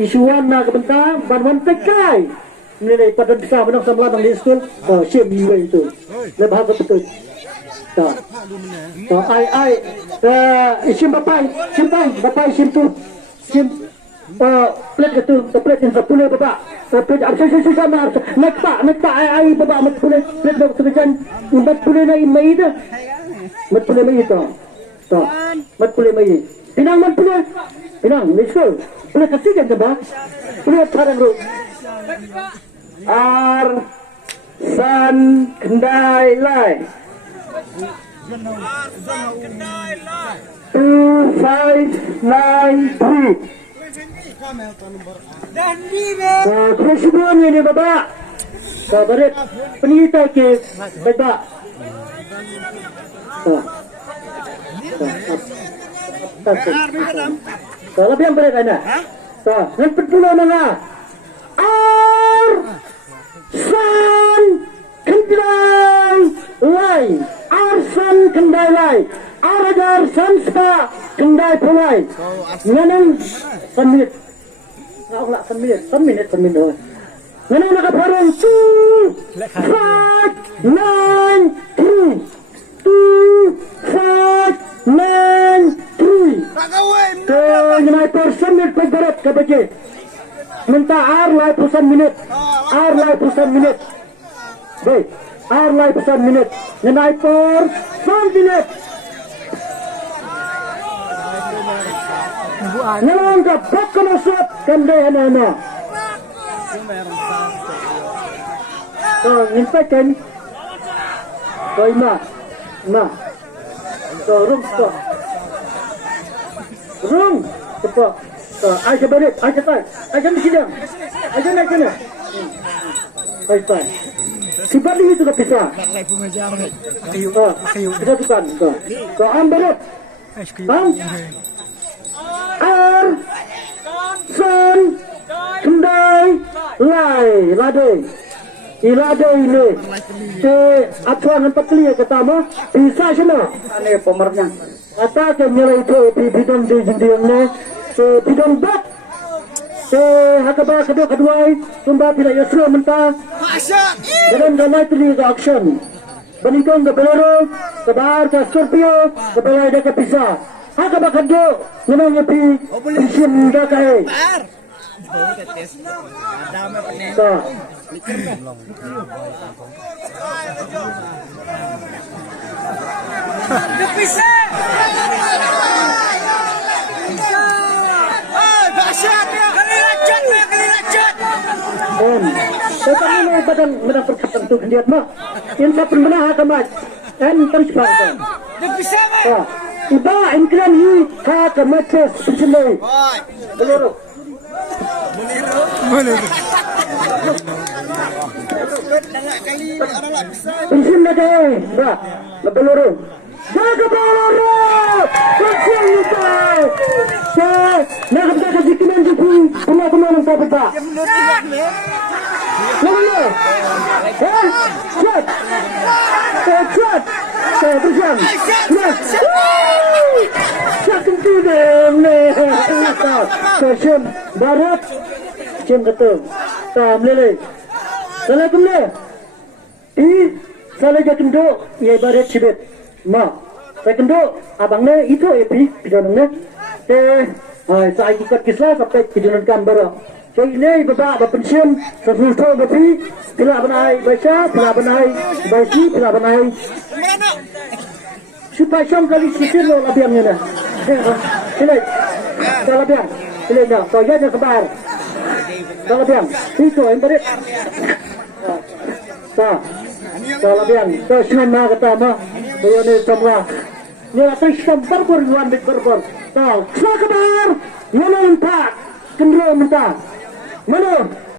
isuan nak bentar ban tekai nilai pada besar menang sama bang di school sim biwe itu lebih apa betul tak ai isim bapai sim tu sim plate itu plate yang 10 bapak plate apa sih sama nak ai bapak mat plate dah kerjaan 40 na imai dah mat 40 mai itu tak mat 40 mai pinang mat 40 pinang di school plate kasih kan bapak plate sekarang bro Arsan Kendai Lai 2593 Kesubuhan ini bapak Bapak penita ke bapak kalau yang berat anda yang pertama mana Arsan Kendai Lai Arsan Kendai Lai Aragar Sanska Kendai Pulai Nganang Samit Nak Samit Nganang nakaparang 2 5 9 3 2 5 9 3 Kenai persenit pagbarat kabagi minta ar lai pusan minit baik ar lai pusan minit ngenai por 1 minit ngelang ka bakal usap kandai ana so ngintakan so ima so room cepat I balik, I cepat, I di sidang, I naik sana. Baik. Sifat ini sudah pisah. Kita tukar. So, ambarat. Arsan Kendai Lai Lade ini. Atuan 40 kata mah pisah sana. Ane pemernya. Kata ke nyala itu bidang di jendiang ni. Bidang bak hakaba kedua sumba tidak yasra mentah dan damai tuli ke action banikong ke Bolero ke Bahar ke Scorpio ke Balai ke Pisa hakaba kedua memang lebih isim dah kai Pisa Tetapi ini badan menang perkataan tu dia mah. Yang saya pernah hakamat dan terus bangsa. Iba ingkran hi hakamat sesuai. Bolero. Pensiun dah dah. Bolero. Jaga Bolero. Pensiun kita. Nak kita jikinan jiku. Pernah mentah peta. Mana? Shot. Berjam. Shot kemudian. Session barat. Jam ketum. Meleleh. Salah kemudian. Salah jatuh dok. Ia barat cibet. Saya kenduk. Abangnya itu epi. Pidonnya. Saya ikut kisah sampai pidonkan barat. So ini bapak pensiun sesuatu berarti tidak benar baca, tidak benar baca, tidak benar. Supaya jam kali sikit lo labiangnya dah. Sini, so labiang, sini dah. So ya jangan sebar. So labiang, itu yang berit. So labiang, so sini mana kata mah, dia ni semua. Ni apa sambar berjuang berbor. So, so kebar, mana mentah, kendro mentah. Mana?